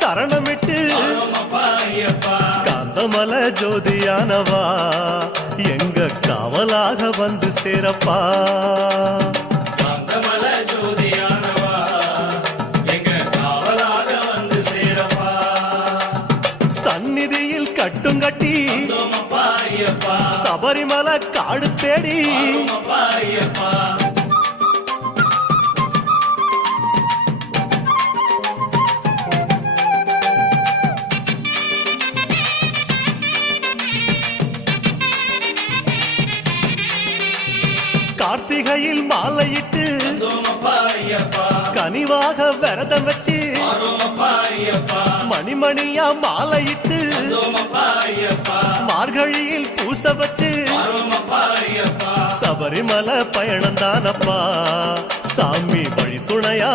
சரணமிட்டு காந்தமல ஜோதியானவா எங்க காவலாக வந்து சேரப்பா. சந்நிதியில் கட்டுங்கட்டி சபரிமலை காடு தேடி கார்த்திகையில் மாலையிட்டு கனிவாக விரதம் வச்சு மணிமணியா மாலையிட்டு மார்கழியில் பூச வச்சு சபரிமலை பயணம் தானப்பா சாமி வழி துணையா